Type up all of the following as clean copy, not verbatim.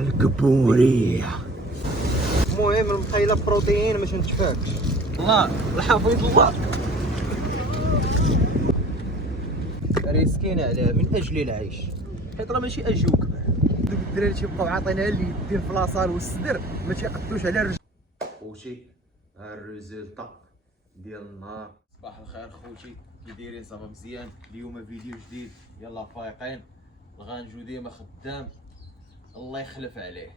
الكبورية. المهم المقيله بروتين باش نتفاكش. الله الحفيظ الله ريسكينا عليه من اجل العيش، حيت راه ماشي اجي وكبر. دوك الدراري تيبقاو عاطينها اليدين في لاصال والصدر ما تيقدوش على الرجل. خوتي ها الريزلطا ديال النهار. صباح الخير خوتي، كي دايرين؟ صافا مزيان. اليوم فيديو جديد، يلا فايقين. الغانجو ديما خدام، الله يخلف عليه.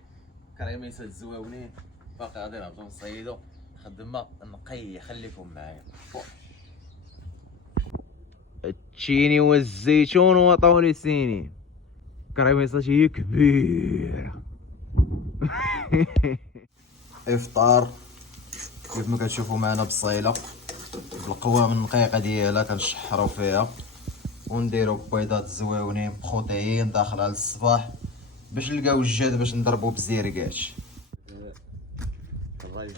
كريميسات الزواونين باقي غادي نهبطو نصيدو خدمه نقيه. خليكم معايا. التشيني والزيتون وطولي سيني، كريميسات هي كبيره. افطار كيف ما كتشوفوا معنا بصيله بالقوام النقيقه ديالها، كنشحروا فيها ونديروا بيضات زواونين بروتين داخل على الصباح باش نلقاو الجهد باش نضربوا بزيركات. الرئيس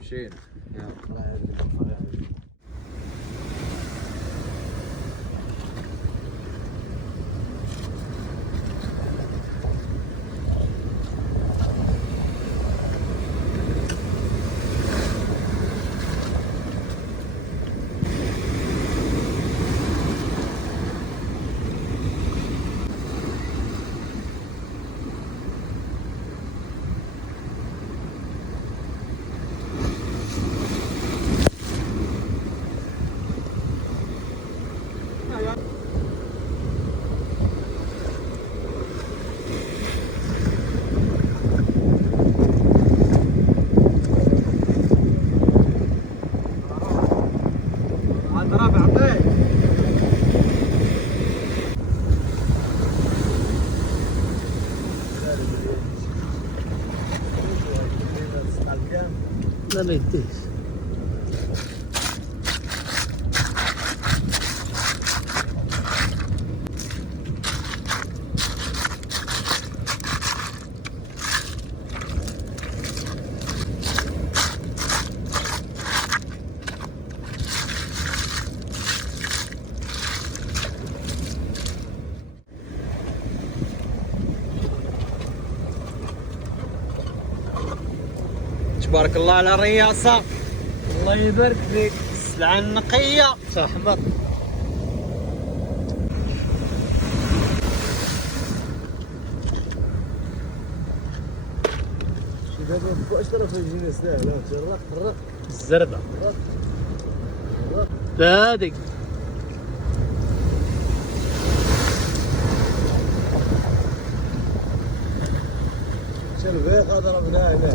مشينا. لا ما يديش. تبارك الله على الرياصة، الله يبارك فيك. السلعة النقية تحمر. شي دابا مبقاش راه فايجينا ساهلة. الرق الزردة هاديك الفيقة ضربناها هنا.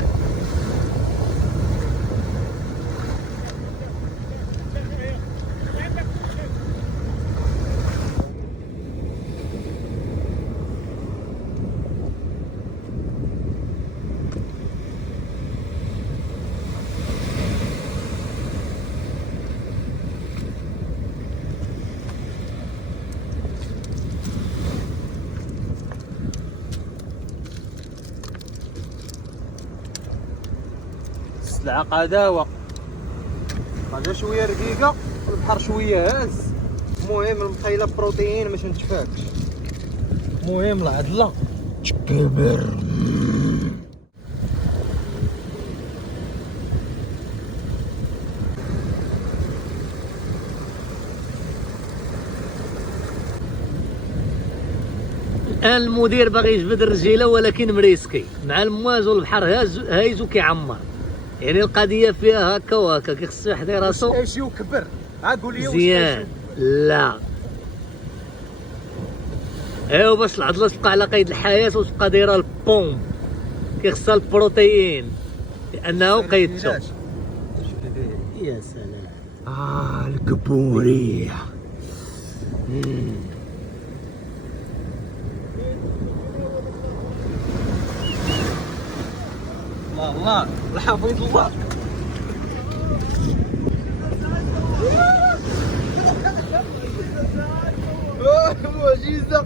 السلعة قداوة، حاجة شوية رقيقة والبحر شوية هاز. المهم المقيلة بروتين باش نتفاكش. المهم العضلة تكبر. الان المدير باغي يجبد الرجيله ولكن مريسكي مع المواج والبحر هايز وكيعمر. يعني القضيه فيها هكا وهكا، كيخصو يحضي راسو. اجي وكبر. قول لي مزيان. لا ايوا باش العضله تبقى على قيد الحياه وتبقى دايره البوم، كيخصها البروتين لانه قيدته. يا سلام. الكبوريه. الله الحفيظ الله. معجزة.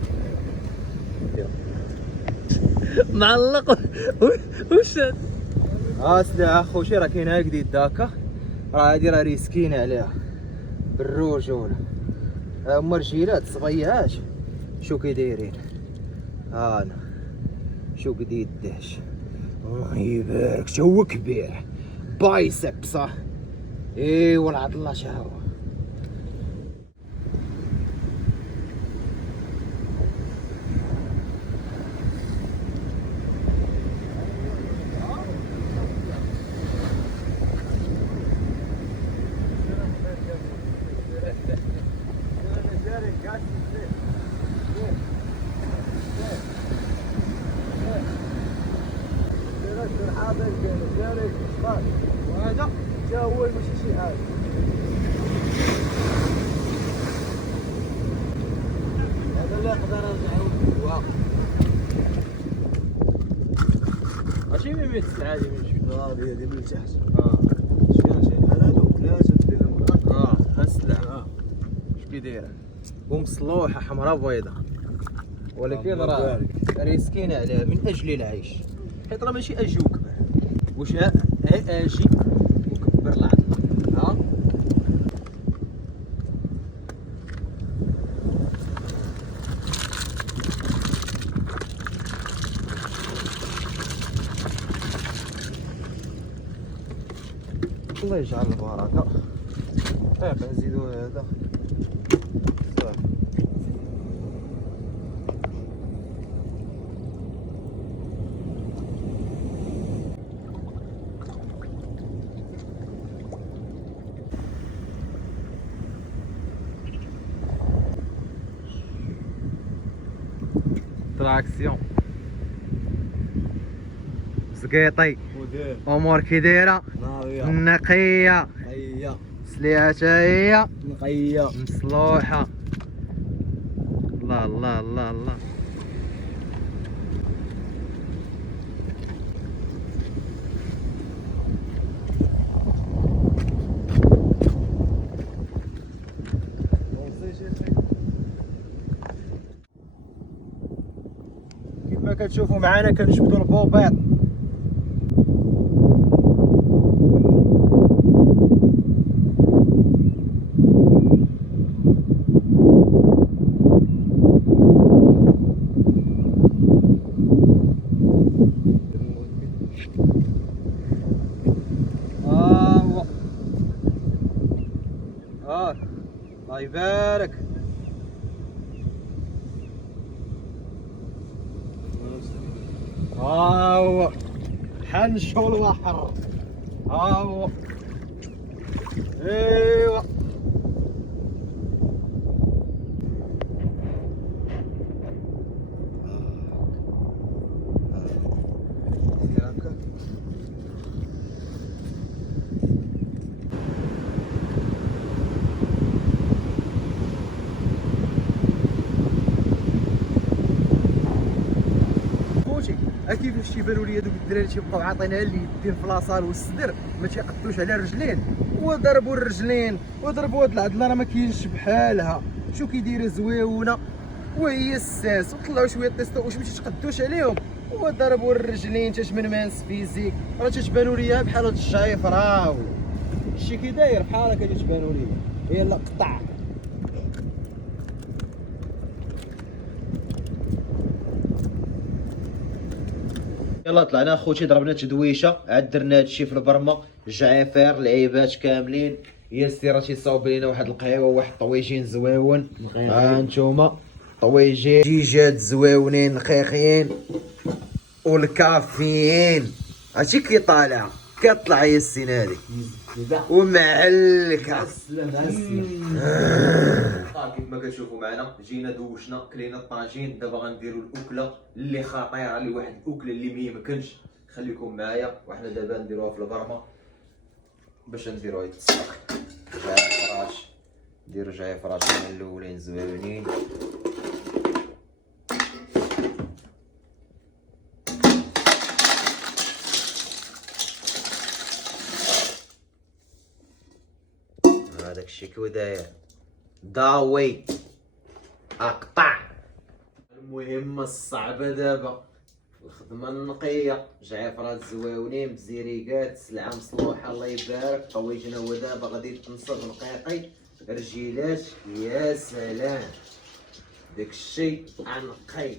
معلق وش سلاحة خوشي راه كاينه جديد داكا، راه هادي راه ريسكين عليها بالرجولة. هما رجيلات صبيعات شو كيدايرين، انا شو جديد داش يبارك شو هو كبير بايسب صح. ايوا العضلة شهوة. وهذا جا هو ماشي شي حاجه. هذا اللي يقدر نرجعو للواقع. ماشي من عادي من هذه هذه من تحت. شي بحال هادو ثلاثه ديرهم. هالسلعه اش كيدايره ومصلوحه حمراء بيضاء، ولكن راه ريسكين عليها من اجل العيش، حيت راه ماشي اجي وكبر. واش اجي وكبر العضله. ها الله يجعل البركه. نزيدو هذا صافي. تراكسيون زقيطي امور كي دايره نقيه سليعه هي نقيه مصلوحه. الله الله الله الله. كيف ما كتشوفوا معنا كنجبدوا البوبيط. الله يبارك. هاو حنشو البحر. هاو ايوا كيفاش تيبانوا لي هذوك الدراري تيبقاو عاطينها اليدين في لاصال والصدر ما تيقدوش على الرجلين، وضربوا الرجلين وضربوا هاد العضله راه ما كاينش بحالها. شو كيديروا زويونه وهي الساس، وطلعوا شويه طيستو واش ما تيتقدوش عليهم، وضربوا الرجلين تتمن مانس فيزيك راه تتبانوا ليا بحال هاد الجايف. راهو شي كي داير بحال هكا تتبانوا ليا. يلا قطع. يلا طلعنا خوتي ضربنا تدويشه، عاد درنا هادشي في البرمه، جعافر العيبات كاملين. ياسر تيصاوب لينا واحد القهيوه وواحد الطويجين زويون. ها انتوما طويجين ديجات زويونين نقيقين والكافيين. هادشي كيطالع كطلع هي السين هادي ومعلكه. كيف ما كتشوفوا معنا جينا دوشنا كلينا الطاجين. دابا غنديروا الاكله اللي خطيره، اللي واحد الاكله اللي ميمكنش. خليكم معايا وحنا دابا نديروها في البرمه باش نديروا هاد التساق. جاي فراش نديروا جاي فراش من الاولين زوينين. هذاك الشيء كي داير داوي اقطع. المهمه الصعبه دابا الخدمة النقية، جعفرات زواونين بزيريكات، سلعة مصلوحة الله يبارك. طويجنا هو دابا غادي يتنصب نقيقي رجيلات. يا سلام داكشي نقي.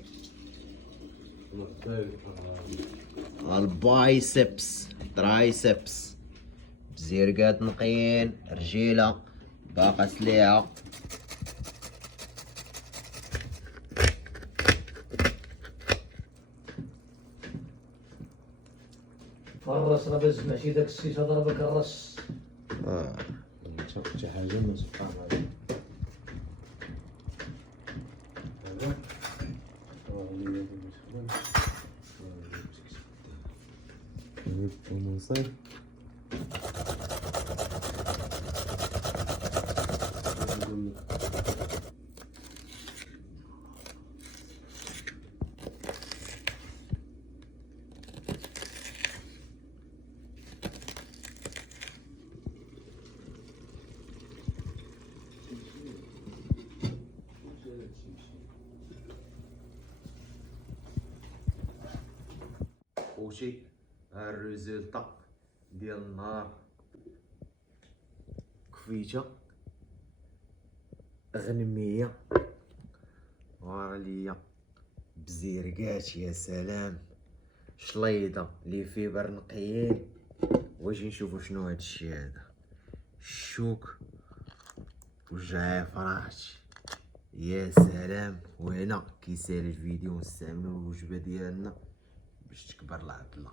البايسبس ترايسبس بزيركات نقيين، رجيلة باقا سليعة. الرس راه باز ماشي داك السيس هذا راه باك الرس. شي حاجة من سبحان الله. هذا ومنصير خوشي ها الريزلتا ديال النهار. كفيته غنمية وعليا بزيركات. يا سلام شليضة لي فيبر نقيين. واجي نشوفو شنو هادشي هذا. الشوك والجعفرات. يا سلام. وهنا كيسالي الفيديو ونستعملو الوجبة ديالنا باش تكبر العضلة.